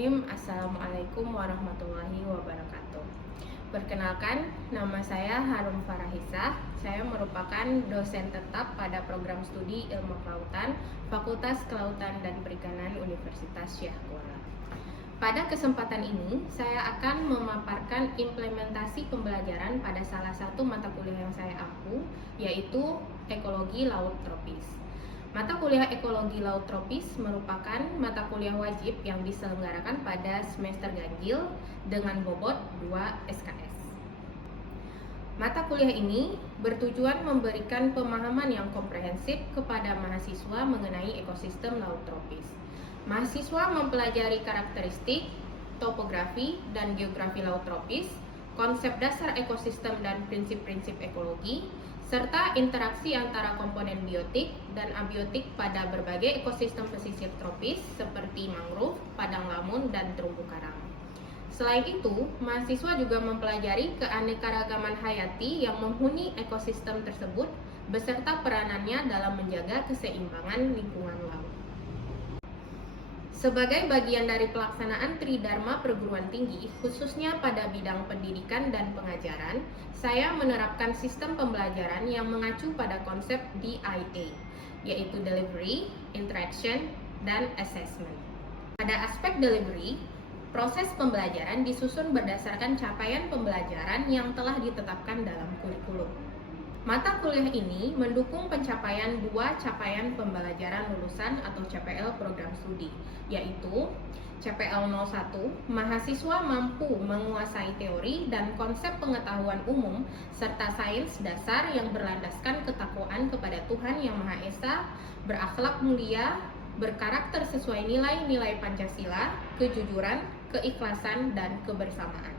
Bismillahirrahmanirrahim. Assalamualaikum warahmatullahi wabarakatuh. Perkenalkan, nama saya Harum Farahisa. Saya merupakan dosen tetap pada program studi Ilmu Kelautan, Fakultas Kelautan dan Perikanan Universitas Syekh Kuala. Pada kesempatan ini, saya akan memaparkan implementasi pembelajaran pada salah satu mata kuliah yang saya ampu, yaitu Ekologi Laut Tropis. Mata kuliah Ekologi Laut Tropis merupakan mata kuliah wajib yang diselenggarakan pada semester ganjil dengan bobot 2 SKS. Mata kuliah ini bertujuan memberikan pemahaman yang komprehensif kepada mahasiswa mengenai ekosistem laut tropis. Mahasiswa mempelajari karakteristik, topografi, dan geografi laut tropis, konsep dasar ekosistem dan prinsip-prinsip ekologi, serta interaksi antara komponen biotik dan abiotik pada berbagai ekosistem pesisir tropis seperti mangrove, padang lamun, dan terumbu karang. Selain itu, mahasiswa juga mempelajari keanekaragaman hayati yang menghuni ekosistem tersebut beserta peranannya dalam menjaga keseimbangan lingkungan laut. Sebagai bagian dari pelaksanaan Tridharma perguruan tinggi, khususnya pada bidang pendidikan dan pengajaran, saya menerapkan sistem pembelajaran yang mengacu pada konsep DIA, yaitu Delivery, Interaction, dan Assessment. Pada aspek delivery, proses pembelajaran disusun berdasarkan capaian pembelajaran yang telah ditetapkan dalam kurikulum. Mata kuliah ini mendukung pencapaian 2 capaian pembelajaran lulusan atau CPL program studi, yaitu CPL 01, mahasiswa mampu menguasai teori dan konsep pengetahuan umum serta sains dasar yang berlandaskan ketakwaan kepada Tuhan Yang Maha Esa, berakhlak mulia, berkarakter sesuai nilai-nilai Pancasila, kejujuran, keikhlasan, dan kebersamaan.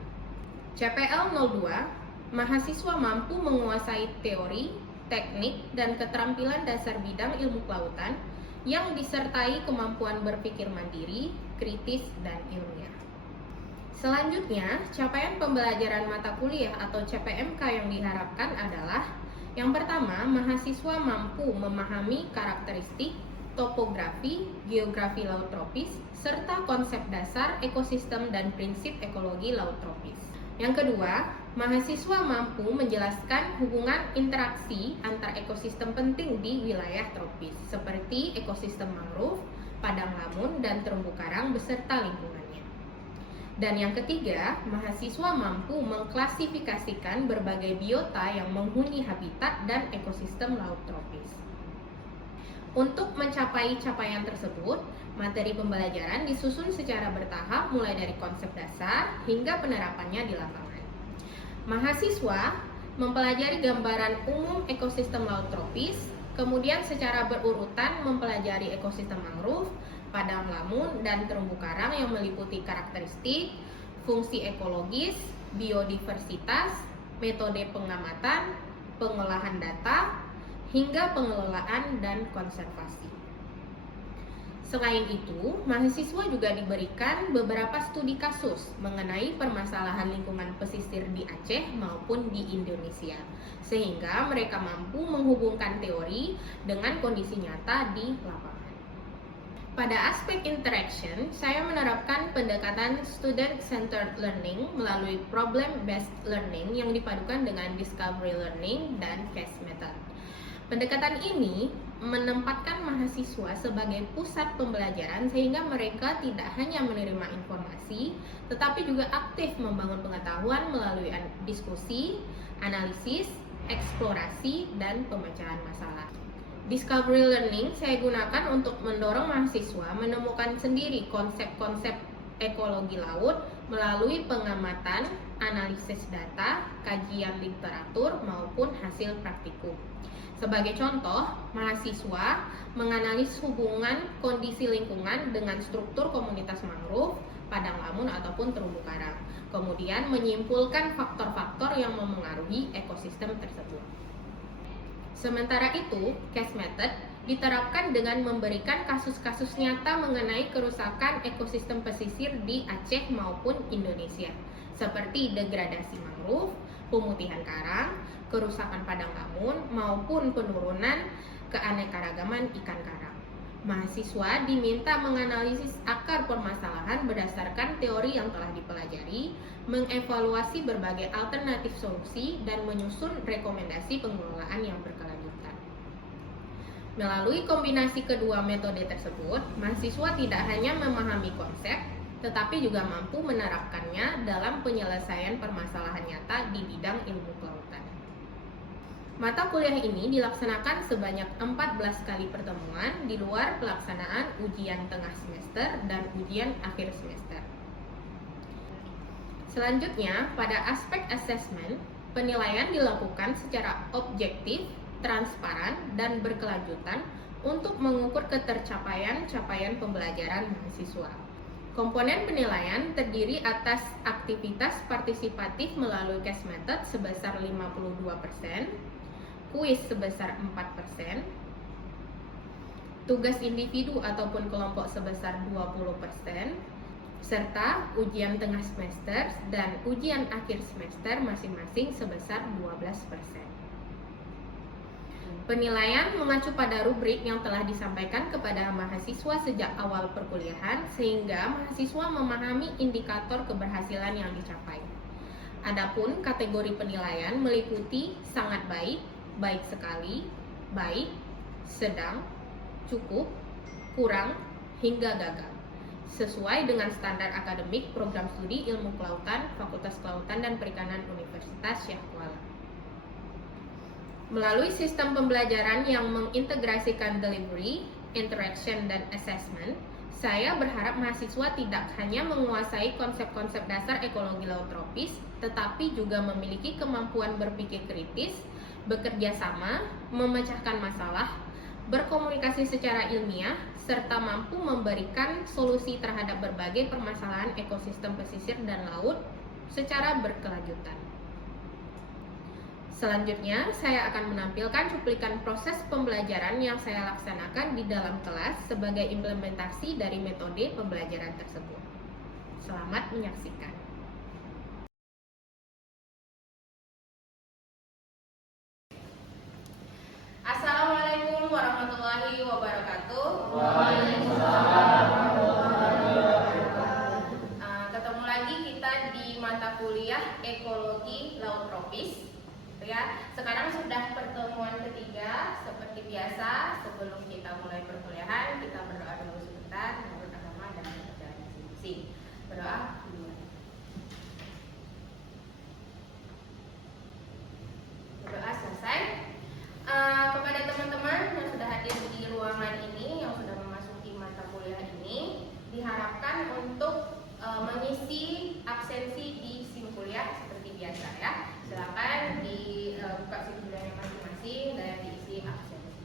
CPL 02, mahasiswa mampu menguasai teori, teknik, dan keterampilan dasar bidang ilmu kelautan yang disertai kemampuan berpikir mandiri, kritis, dan ilmiah. Selanjutnya, capaian pembelajaran mata kuliah atau CPMK yang diharapkan adalah: yang pertama, mahasiswa mampu memahami karakteristik, topografi, geografi laut tropis, serta konsep dasar ekosistem dan prinsip ekologi laut tropis. Yang kedua, mahasiswa mampu menjelaskan hubungan interaksi antar ekosistem penting di wilayah tropis, seperti ekosistem mangrove, padang lamun, dan terumbu karang beserta lingkungannya. Dan yang ketiga, mahasiswa mampu mengklasifikasikan berbagai biota yang menghuni habitat dan ekosistem laut tropis. Untuk mencapai capaian tersebut, materi pembelajaran disusun secara bertahap mulai dari konsep dasar hingga penerapannya di lapangan. Mahasiswa mempelajari gambaran umum ekosistem laut tropis, kemudian secara berurutan mempelajari ekosistem mangrove, padang lamun, dan terumbu karang yang meliputi karakteristik, fungsi ekologis, biodiversitas, metode pengamatan, pengolahan data, hingga pengelolaan dan konservasi. Selain itu, mahasiswa juga diberikan beberapa studi kasus mengenai permasalahan lingkungan pesisir di Aceh maupun di Indonesia, sehingga mereka mampu menghubungkan teori dengan kondisi nyata di lapangan. Pada aspek interaction, saya menerapkan pendekatan student-centered learning melalui problem-based learning yang dipadukan dengan discovery learning dan case method. Pendekatan ini menempatkan mahasiswa sebagai pusat pembelajaran sehingga mereka tidak hanya menerima informasi, tetapi juga aktif membangun pengetahuan melalui diskusi, analisis, eksplorasi, dan pemecahan masalah. Discovery learning saya gunakan untuk mendorong mahasiswa menemukan sendiri konsep-konsep ekologi laut melalui pengamatan, analisis data, kajian literatur, maupun hasil praktikum. Sebagai contoh, mahasiswa menganalisis hubungan kondisi lingkungan dengan struktur komunitas mangrove, padang lamun, ataupun terumbu karang. Kemudian menyimpulkan faktor-faktor yang memengaruhi ekosistem tersebut. Sementara itu, case method diterapkan dengan memberikan kasus-kasus nyata mengenai kerusakan ekosistem pesisir di Aceh maupun Indonesia, seperti degradasi mangrove, pemutihan karang, kerusakan padang lamun, maupun penurunan keanekaragaman ikan karang. Mahasiswa diminta menganalisis akar permasalahan berdasarkan teori yang telah dipelajari, mengevaluasi berbagai alternatif solusi, dan menyusun rekomendasi pengelolaan yang berkelanjutan. Melalui kombinasi kedua metode tersebut, mahasiswa tidak hanya memahami konsep, tetapi juga mampu menerapkannya dalam penyelesaian permasalahan nyata di bidang ilmu kelautan. Mata kuliah ini dilaksanakan sebanyak 14 kali pertemuan di luar pelaksanaan ujian tengah semester dan ujian akhir semester. Selanjutnya, pada aspek asesmen, penilaian dilakukan secara objektif, transparan, dan berkelanjutan untuk mengukur ketercapaian capaian pembelajaran mahasiswa. Komponen penilaian terdiri atas aktivitas partisipatif melalui case method sebesar 52%, kuis sebesar 4%, tugas individu ataupun kelompok sebesar 20%, serta ujian tengah semester dan ujian akhir semester masing-masing sebesar 12%. Penilaian mengacu pada rubrik yang telah disampaikan kepada mahasiswa sejak awal perkuliahan sehingga mahasiswa memahami indikator keberhasilan yang dicapai. Adapun kategori penilaian meliputi sangat baik, baik sekali, baik, sedang, cukup, kurang, hingga gagal, sesuai dengan standar akademik program studi ilmu kelautan Fakultas Kelautan dan Perikanan Universitas Syekh Kuala. Melalui sistem pembelajaran yang mengintegrasikan delivery, interaction, dan assessment, saya berharap mahasiswa tidak hanya menguasai konsep-konsep dasar ekologi laut tropis, tetapi juga memiliki kemampuan berpikir kritis, bekerja sama, memecahkan masalah, berkomunikasi secara ilmiah, serta mampu memberikan solusi terhadap berbagai permasalahan ekosistem pesisir dan laut secara berkelanjutan. Selanjutnya, saya akan menampilkan cuplikan proses pembelajaran yang saya laksanakan di dalam kelas sebagai implementasi dari metode pembelajaran tersebut. Selamat menyaksikan. Assalamualaikum warahmatullahi wabarakatuh. Waalaikumsalam warahmatullahi wabarakatuh. Ketemu lagi kita di mata kuliah ekologi laut tropis. Ya, sekarang sudah pertemuan ketiga. Seperti biasa, sebelum kita mulai perkuliahan, kita berdoa dulu sebentar, menurut agama dan kepercayaan masing-masing. Berdoa dulu. Berdoa selesai. Kepada teman-teman yang sudah hadir di ruangan ini, yang sudah memasuki mata kuliah ini, diharapkan untuk mengisi absensi di SIM kuliah seperti biasa ya. Silakan dibuka SIM kuliahnya masing-masing dan diisi absensi.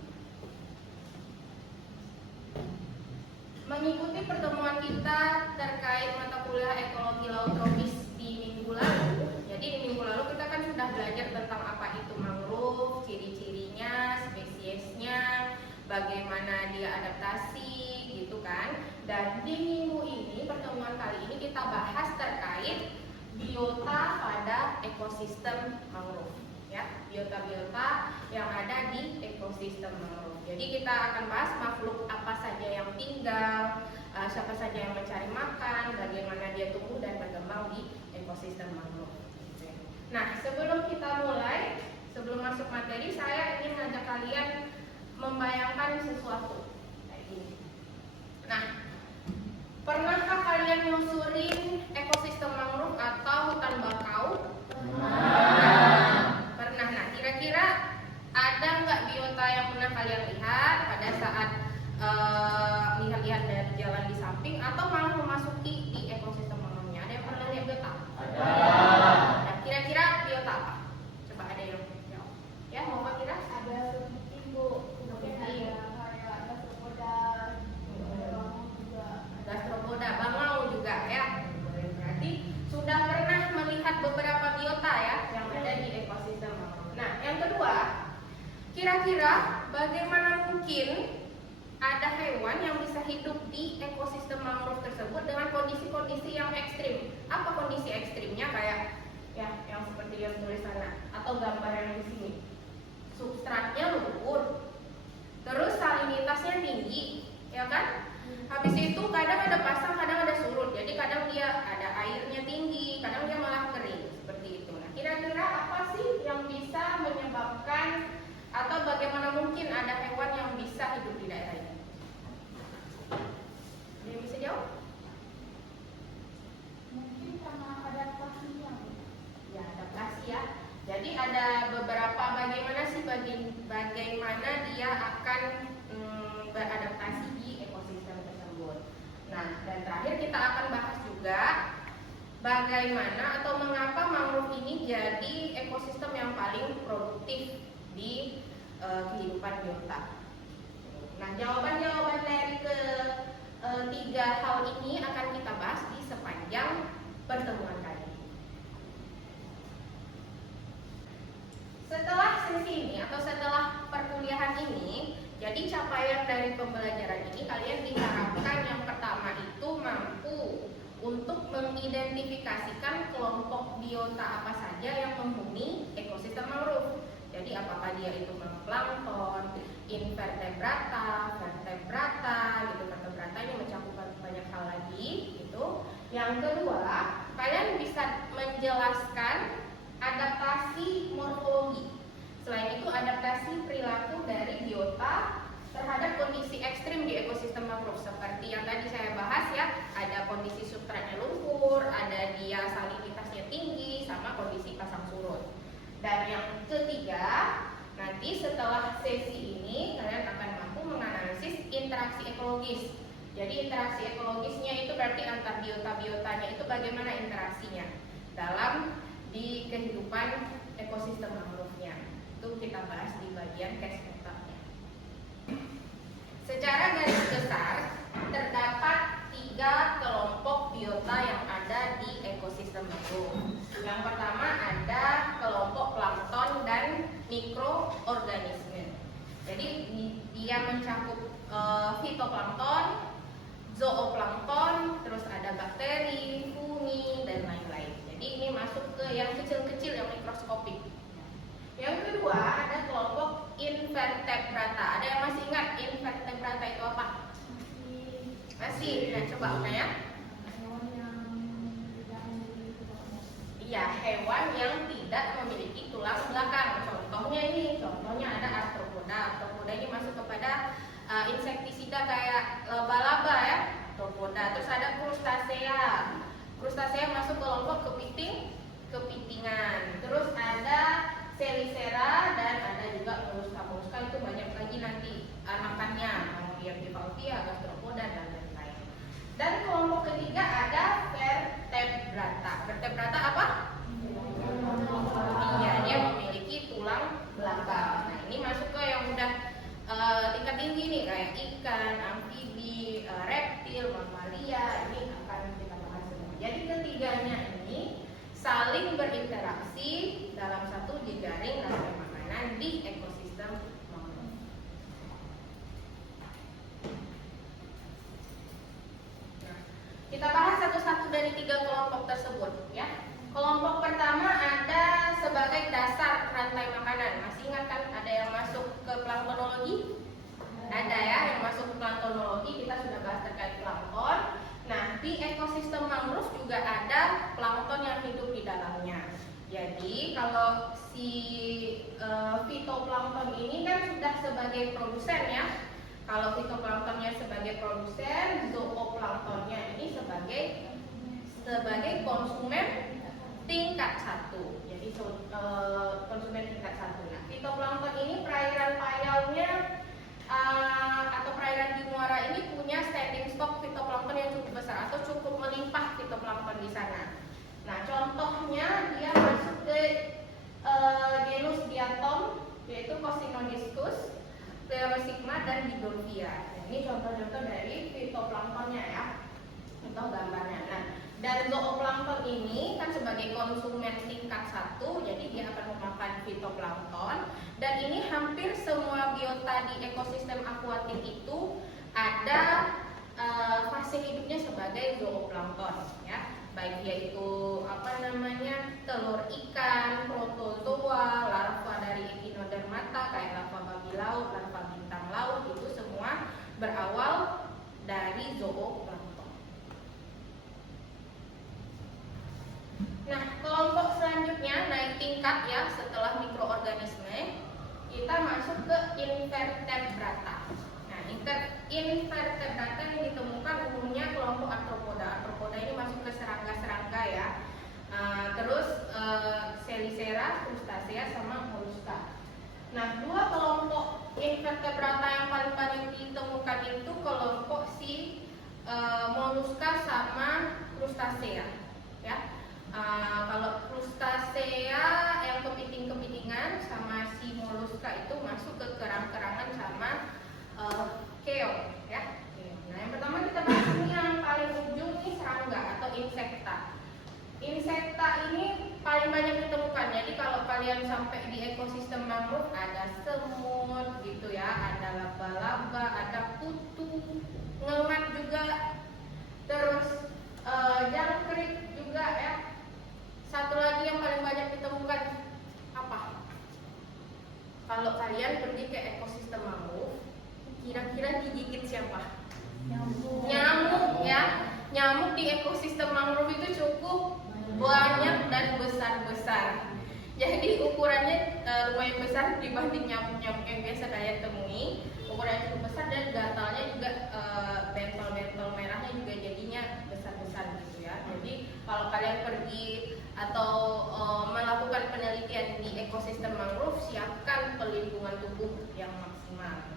Mengikuti pertemuan kita terkait mata kuliah ekologi laut tropis di minggu lalu. Jadi di minggu lalu kita kan sudah belajar tentang apa itu mangrove, ciri-cirinya, spesiesnya, bagaimana dia adaptasi, gitu kan. Dan di minggu ini, pertemuan kali ini kita bahas terkait biota pada ekosistem mangrove, ya, biota-biota yang ada di ekosistem mangrove. Jadi kita akan bahas makhluk apa saja yang tinggal, siapa saja yang mencari makan, bagaimana dia tumbuh dan berkembang di ekosistem mangrove. Nah, sebelum kita mulai, sebelum masuk materi, saya ingin mengajak kalian membayangkan sesuatu kayak gini. Nah, pernahkah kalian nyusurin ekosistem mangrove atau hutan bakau? Pernah. Nah, kira-kira ada nggak biota yang pernah kalian lihat pada saat lihat-lihat dari jalan di samping atau malah memasuki di ekosistem mangrove-nya? Ada yang pernah lihat biota? Ada. Nah, kira-kira biota apa? Coba ada yang jawab. Ya, mau apa kira? Ada ibu, mungkin ada kayak gastropoda, Gastropoda, bangau juga ya. Berarti sudah pernah melihat beberapa biota ya yang ada di ekosistem mangrove. Nah, yang kedua, kira-kira bagaimana mungkin ada hewan yang bisa hidup di ekosistem mangrove tersebut dengan kondisi-kondisi yang ekstrim? Apa kondisi ekstrimnya? Kayak ya yang seperti yang tulis sana atau gambar yang di sini. Substratnya lumpur, terus salinitasnya tinggi, ya kan? Habis itu kadang ada pasang, kadang ada surut. Jadi kadang dia ada airnya tinggi, kadang dia malah kering seperti itu. Nah, kira-kira apa sih yang bisa menyebabkan atau bagaimana mungkin ada hewan yang bisa hidup di daerah ini? Ada yang bisa jawab? Mungkin karena adaptasinya. Ya, adaptasi ya. Jadi ada beberapa bagaimana dia akan beradaptasi di ekosistem tersebut. Nah, dan terakhir kita akan bahas juga bagaimana atau mengapa mangrove ini jadi ekosistem yang paling produktif di kehidupan biota. Nah, jawaban-jawaban dari tiga hal ini akan kita bahas di sepanjang pertemuan kali ini. Setelah sesi ini atau setelah perkuliahan ini, jadi capaian dari pembelajaran ini kalian diharapkan yang pertama itu mampu untuk mengidentifikasikan kelompok biota apa saja yang menghuni ekosistem mangrove. Jadi apakah dia itu plankton, invertebrata, vertebrata, gitu. Vertebrata ini mencakup banyak hal lagi, gitu. Yang kedua, kalian bisa menjelaskan adaptasi morfologi. Selain itu adaptasi perilaku dari biota terhadap kondisi ekstrim di ekosistem mangrove seperti yang tadi saya bahas ya, ada kondisi substratnya lumpur, ada dia salinitasnya tinggi, sama kondisi pasang surut. Dan yang ketiga, nanti setelah sesi ini kalian akan mampu menganalisis interaksi ekologis. Jadi interaksi ekologisnya itu berarti antar biota-biotanya itu bagaimana interaksinya dalam di kehidupan ekosistem mangrove-nya. Itu kita bahas di bagian case study-nya. Secara garis besar terdapat 3 kelompok biota yang ada di ekosistem mangrove. Yang pertama ada kelompok plankton dan mikroorganisme. Jadi dia mencakup fitoplankton, zooplankton, terus ada bakteri, fungi, dan lain-lain. Jadi ini masuk ke yang kecil-kecil, yang mikroskopik. Yang kedua ada kelompok invertebrata. Ada yang masih ingat invertebrata itu apa? Masih. Nah, coba ya. Iya, hewan yang tidak memiliki tulang belakang. Contohnya ada arthropoda. Arthropoda ini masuk kepada insektisida kayak laba-laba ya, arthropoda. Terus ada krustasea. Krustasea masuk kelompok kepitingan. Terus ada Chelicera dan ada juga molluska. Itu banyak lagi nanti anakannya, mau yang bivalvia, gastropoda dan lain-lain. Dan kelompok ketiga ada vertebrata. Vertebrata apa? Iya, dia memiliki tulang belakang. Nah, ini masuk ke yang udah tingkat tinggi nih, kayak ikan, amfibi, reptil, mamalia. Ini akan kita bahas semua. Jadi ketiganya ini saling berinteraksi dalam satu jejaring rantai makanan di ekosistem mangrove. Nah, kita bahas satu-satu dari 3 kelompok tersebut ya. Kelompok pertama ada sebagai dasar rantai makanan. Masih ingat kan ada yang masuk ke planktonologi? Ada ya, yang masuk ke planktonologi, kita sudah bahas terkait plankton. Nah, di ekosistem mangrove juga ada plankton yang hidup di dalamnya. Jadi, kalau si fitoplankton ini kan sudah sebagai produsen ya. Kalau fitoplanktonnya sebagai produsen, zooplanktonnya ini sebagai konsumen tingkat 1. Jadi konsumen tingkat 1. Nah, fitoplankton ini perairan payalnya atau perairan di muara ini punya standing stock fitoplankton yang cukup besar atau cukup melimpah fitoplankton di sana. Nah, contohnya dia masuk ke genus diatom, yaitu Coscinodiscus, Plerosigma, dan Bidulphia. Nah, ini contoh-contoh dari fitoplanktonnya ya. Contoh gambarnya. Nah, dan zooplankton ini kan sebagai konsumen tingkat 1, jadi dia akan memakan fitoplankton. Dan ini hampir semua biota di ekosistem akuatik itu ada fase hidupnya sebagai zooplankton ya. Baik dia itu telur ikan, protozoa, larva dari echinodermata kayak larva babi laut, larva bintang laut, itu semua berawal masuk ke invertebrata. Nah, invertebrata yang ditemukan umumnya kelompok arthropoda. Arthropoda ini masuk ke serangga-serangga ya. Terus Chelicera, Crustacea, sama Mollusca. Nah, dua kelompok invertebrata yang paling banyak ditemukan itu kelompok Mollusca sama Crustacea ya. Kalau Crustacea yang kepiting-kepitingan sama si Mollusca itu masuk ke kerang-kerangan sama keong ya. Nah, yang pertama kita bahas ini yang paling ujung nih, serangga atau insekta. Insekta ini paling banyak ditemukan. Jadi kalau kalian sampai di ekosistem mangrove ada semut gitu ya, ada laba-laba, ada kutu, ngemat juga, terus jangkrik juga ya. Satu lagi yang paling banyak ditemukan apa? Kalau kalian pergi ke ekosistem mangrove, kira-kira digigit siapa? Nyamuk ya. Nyamuk di ekosistem mangrove itu cukup banyak dan besar-besar. Jadi ukurannya lumayan besar dibanding nyamuk-nyamuk yang biasa kalian temui. Ukurannya cukup besar dan gatalnya juga bentol-bentol merahnya juga jadinya besar-besar gitu ya. Jadi kalau kalian pergi atau melakukan penelitian di ekosistem mangrove, siapkan pelindungan tubuh yang maksimal.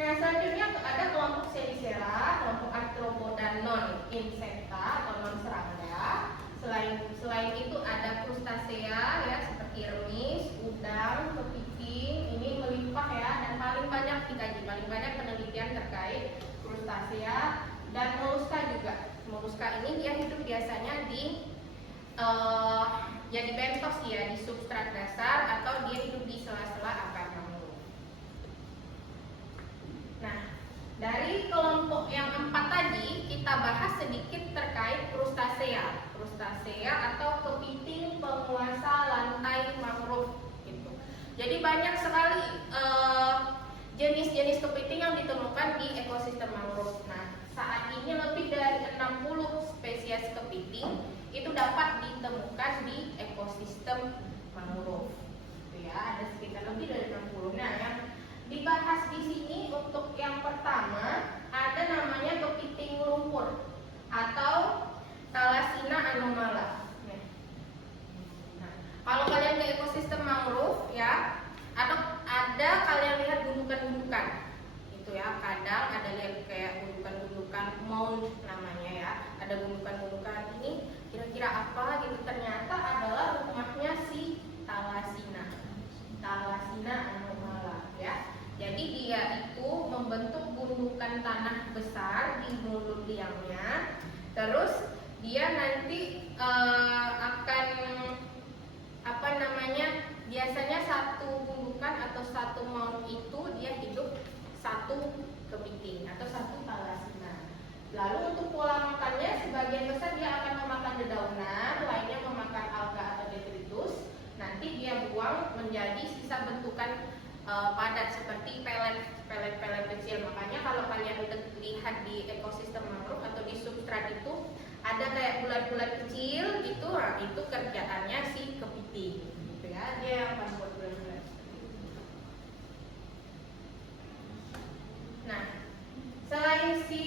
Nah, selanjutnya ada kelompok Chelicera, kelompok arthropoda non insekta atau non serangga. Selain itu ada Crustacea ya, seperti remis, udang, kepiting. Ini melimpah ya, dan paling banyak dikaji, paling banyak penelitian terkait Crustacea dan Mollusca juga. Mollusca ini dia hidup biasanya di di bentos ya, di substrat dasar, atau dia hidup di sela-sela akar mangrove. Nah, dari kelompok yang 4 tadi kita bahas sedikit terkait Crustacea. Crustacea atau kepiting penguasa lantai mangrove gitu. Jadi banyak sekali jenis-jenis kepiting yang ditemukan di ekosistem mangrove. Nah, saat ini lebih dari 60 spesies kepiting itu dapat ditemukan di ekosistem mangrove. Gitu ya, ada sekitar lebih dari 60. Nah, yang dibahas di sini untuk yang pertama ada namanya kepiting lumpur atau Thalasina anomala. Nah, kalau kalian ke ekosistem mangrove ya, ada kalian lihat gundukan-gundukan, itu ya. Kadang ada lihat kayak gundukan-gundukan mound namanya ya. Ada gundukan-gundukan ini kira-kira apa gitu. Ternyata adalah rumahnya si Thalasina anomala ya. Jadi dia itu membentuk gundukan tanah besar di mulut liangnya. Terus dia nanti akan biasanya satu gundukan atau satu mound itu dia hidup satu kepiting atau satu Thalasina. Lalu untuk pola makannya sebagian besar dia akan memakan dedaunan, lainnya memakan alga atau detritus. Nanti dia buang menjadi sisa bentukan padat seperti pelet-pelet kecil. Makanya kalau kalian lihat di ekosistem mangrove atau di substrat itu ada kayak bulat-bulat kecil gitu, nah, itu kerjaannya si kepiting gitu ya. Dia yang pas buat bulat-bulat. Nah, selain si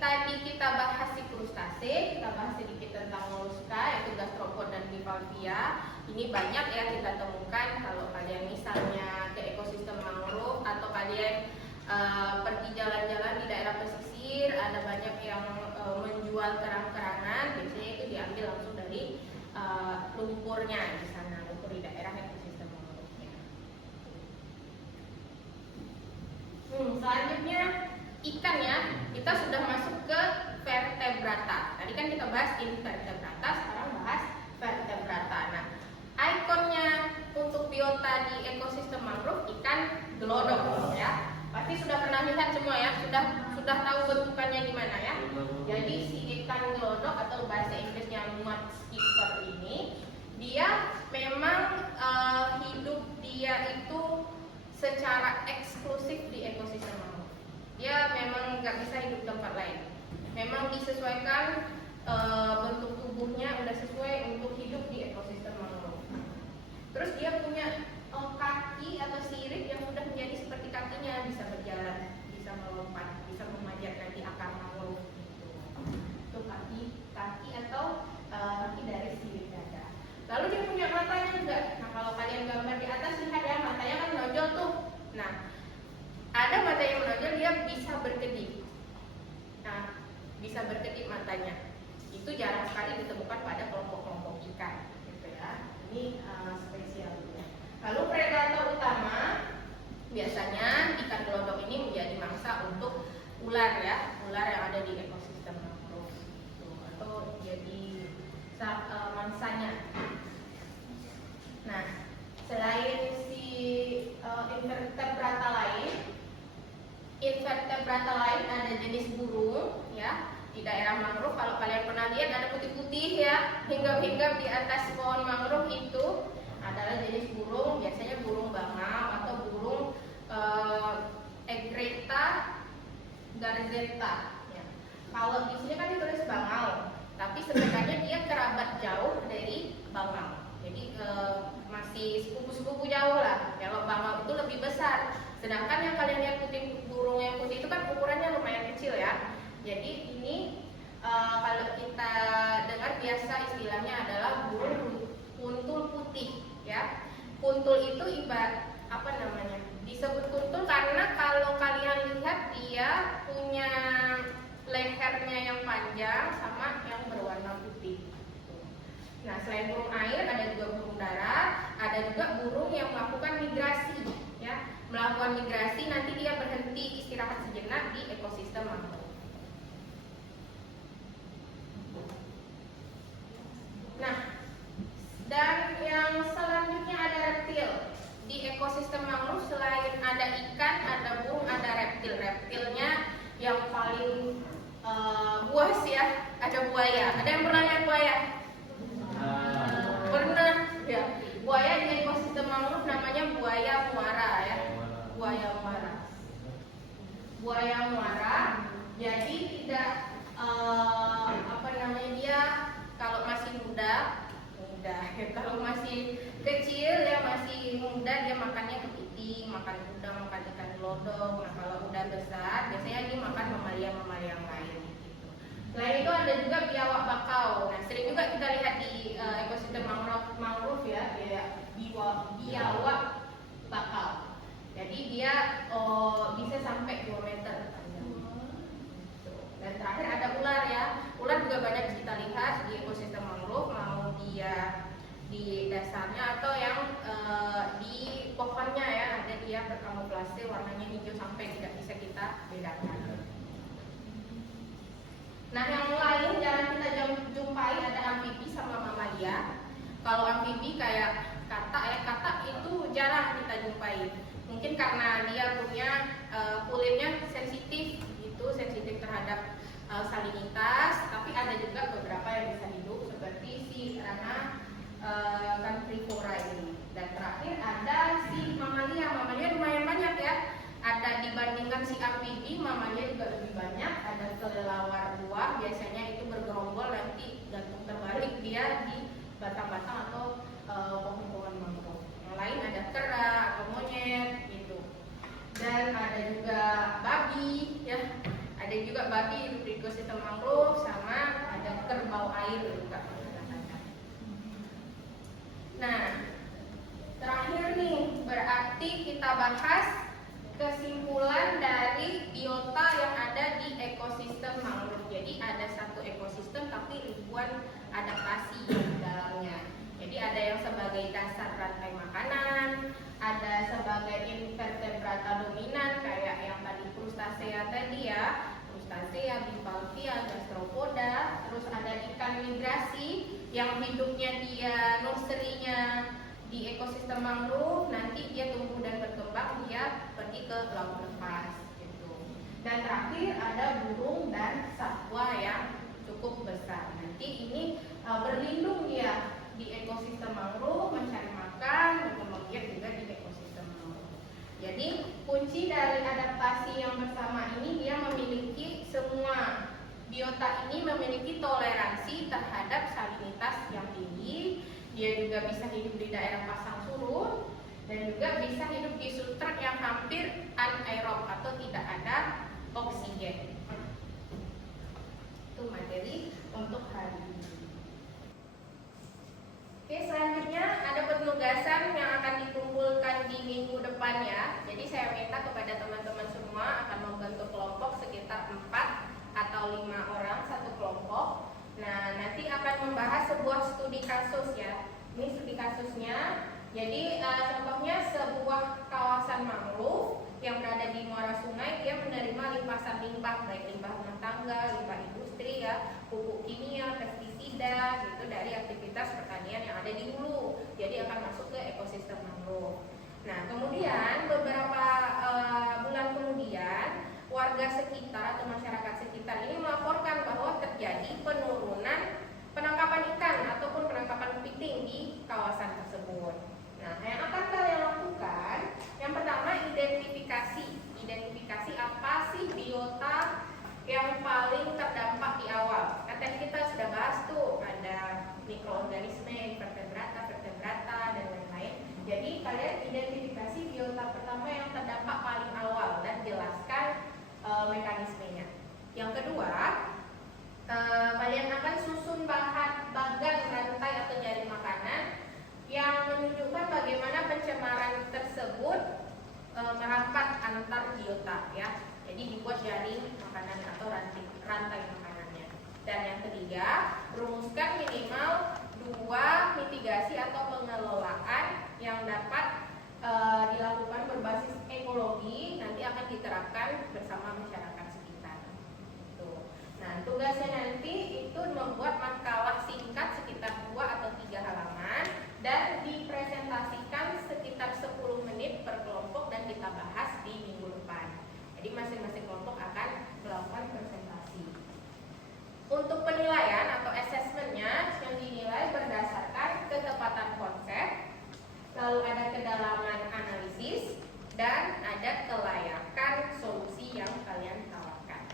tadi kita bahas si Crustacea, kita bahas sedikit tentang Mollusca yaitu Gastropod dan Bivalvia. Ini banyak ya kita temukan kalau kalian misalnya ke ekosistem mangrove atau kalian pergi jalan-jalan di daerah pesisir, ada banyak yang menjual kerang-kerangan. Biasanya itu diambil langsung dari lumpurnya di sana, lumpur di daerah ekosistem mangrove-nya. Selanjutnya ikan ya, kita sudah masuk ke vertebrata. Tadi kan kita bahas invertebrata, sekarang bahas vertebrata. Nah, ikonnya untuk biota di ekosistem mangrove ikan gelodok ya. Pasti sudah pernah lihat semua ya, sudah tahu bentukannya gimana ya. Jadi si ikan gelodok atau bahasa Inggrisnya mud skipper ini, dia memang hidup dia itu secara eksklusif di ekosistem mangrove. Dia memang nggak bisa hidup tempat lain. Memang disesuaikan bentuk tubuhnya udah sesuai untuk hidup di ekosistem mangrove. Terus dia punya kaki atau sirip yang bisa berkedip. Nah, bisa berkedip matanya. Itu jarang sekali ditemukan pada kelompok-kelompok ikan, gitu ya. Ini spesialnya. Lalu predator utama biasanya ikan gelodok ini menjadi mangsa untuk ular ya, ular yang ada di ekosistem mangrove, gitu. Atau jadi mangsanya. Nah, selain si invertebrata lain ada jenis burung ya. Di daerah mangrove kalau kalian pernah lihat ada putih-putih ya, hinggap-hinggap di atas pohon mangrove itu adalah jenis burung, biasanya burung bangau atau burung Egretta garzetta ya. Kalau di sini kan ditulis bangau, tapi sebenarnya dia kerabat jauh dari bangau. Jadi masih sepupu-sepupu jauh lah. Kalau bangau itu lebih besar. Sedangkan yang kalian lihat burung yang putih itu kan ukurannya lumayan kecil ya. Jadi ini kalau kita dengar biasa istilahnya adalah burung kuntul putih ya. Kuntul itu apa namanya? Disebut kuntul karena kalau kalian lihat dia punya lehernya yang panjang sama yang berwarna putih. Nah, selain burung air ada juga burung darat, ada juga burung yang melakukan migrasi ya. Melakukan migrasi nanti dia berhenti istirahat sejenak di ekosistem mangrove. Nah, dan yang selanjutnya ada reptil. Di ekosistem mangrove selain ada ikan, ada burung, ada reptil. Reptilnya yang paling buas ya, ada buaya. Ada yang pernah lihat buaya? Pernah ya. Buaya di ekosistem mangrove namanya buaya muara ya. Buaya muara. Buaya muara. Jadi tidak apa namanya dia kalau masih muda kalau masih kecil ya masih muda dia makannya kepiting, makan udang, makan ikan gelodok. Nah kalau udah besar biasanya dia makan mamalia yang lain gitu. Selain itu ada juga biawak bakau. Nah sering juga kita lihat di ekosistem mangrove ya, kayak biawak bakau. Jadi dia bisa sampai 2 meter. Dan terakhir ada ular ya. Ular juga banyak kita lihat di ekosistem mangrove, mau dia di dasarnya atau yang di pohonnya ya, ada dia berkamuflase warnanya hijau sampai tidak bisa kita bedakan. Nah yang lain jarang kita jumpai ada amfibi sama mamalia. Kalau amfibi kayak katak ya, katak itu jarang kita jumpai. Mungkin karena dia punya kulitnya sensitif gitu, sensitif terhadap salinitas, tapi ada juga beberapa yang bisa hidup seperti si rana caprifora ini. Dan terakhir ada si mamalia lumayan banyak ya. Ada dibandingkan si amfibi, mamalia juga lebih banyak. Ada kelelawar buah, biasanya itu bergerombol nanti gantung terbalik dia di batang-batang atau pohon-pohon mangrove. Yang lain ada kera atau monyet gitu. Dan ada juga babi ya. Ada juga babi di ekosistem mangrove, sama ada kerbau air juga. Nah, terakhir nih berarti kita bahas kesimpulan dari biota yang ada di ekosistem mangrove. Jadi ada satu ekosistem tapi ribuan adaptasi di dalamnya. Jadi ada yang sebagai dasar rantai makanan, ada sebagai invertebrata dominan kayak yang tadi crustacea tadi ya, crustacea, bivalvia, gastropoda. Terus ada ikan migrasi yang hidupnya dia nursery-nya di ekosistem mangrove, nanti dia tumbuh dan berkembang, dia pergi ke laut lepas gitu. Dan terakhir ada burung dan satwa yang cukup besar. Nanti ini berlindung dia di ekosistem mangrove, mencari makan, berkembang biak juga di ekosistem mangrove. Jadi kunci dari adaptasi yang bersama ini dia memiliki semua biota ini memiliki toleransi terhadap salinitas yang tinggi. Dia juga bisa hidup di daerah pasang surut dan juga bisa hidup di substrat yang hampir anaerob atau tidak ada oksigen. Itu materi untuk hari ini. Oke, selanjutnya ada penugasan yang akan dikumpulkan di minggu depan ya. Jadi saya minta kepada teman-teman semua akan membentuk kelompok Jadi contohnya sebuah kawasan mangrove yang berada di muara sungai, dia menerima limpasan limbah, baik limbah rumah tangga, limbah industri ya, pupuk kimia, pestisida gitu dari aktivitas pertanian yang ada di hulu. Jadi akan masuk ke ekosistem mangrove. Nah, kemudian beberapa bulan kemudian warga sekitar atau masyarakat sekitar ini melaporkan bahwa terjadi penurunan penangkapan ikan ataupun penangkapan kepiting di kawasan tersebut. Nah, yang akan kalian lakukan, yang pertama identifikasi apa sih biota yang paling terdampak di awal. Tadi kita sudah bahas tuh, ada mikroorganisme, vertebrata, dan lain-lain. Jadi kalian identifikasi biota pertama yang terdampak paling awal dan jelaskan mekanismenya. Yang kedua, kalian akan susun bagan rantai atau jaring makanan yang menunjukkan bagaimana pencemaran tersebut merambat antar biota ya. Jadi dibuat jaring makanan atau rantai makanannya. Dan yang ketiga, rumuskan minimal 2 mitigasi atau pengelolaan yang dapat dilakukan berbasis ekologi, nanti akan diterapkan bersama masyarakat sekitar. Nah, tugasnya nanti itu membuat makalah singkat sekitar 2 atau 3 halaman dan dipresentasikan sekitar 10 menit per kelompok dan kita bahas di minggu depan. Jadi masing-masing kelompok akan melakukan presentasi. Untuk penilaian atau assessmentnya yang dinilai berdasarkan ketepatan konsep, lalu ada kedalaman analisis, dan ada kelayakan solusi yang kalian tawarkan.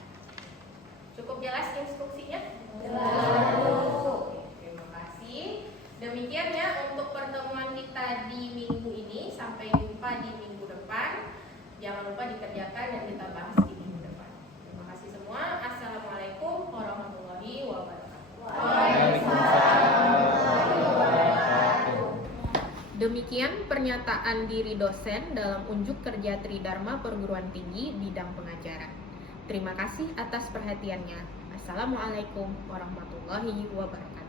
Cukup jelas instruksinya? Jelas. Oke, terima kasih. Demikian ya untuk pertemuan kita di minggu ini. Sampai jumpa di minggu depan. Jangan lupa dikerjakan dan kita bahas di minggu depan. Terima kasih semua. Assalamualaikum warahmatullahi wabarakatuh. Demikian pernyataan diri dosen dalam unjuk kerja Tridharma Perguruan Tinggi bidang pengajaran. Terima kasih atas perhatiannya. Assalamualaikum warahmatullahi wabarakatuh.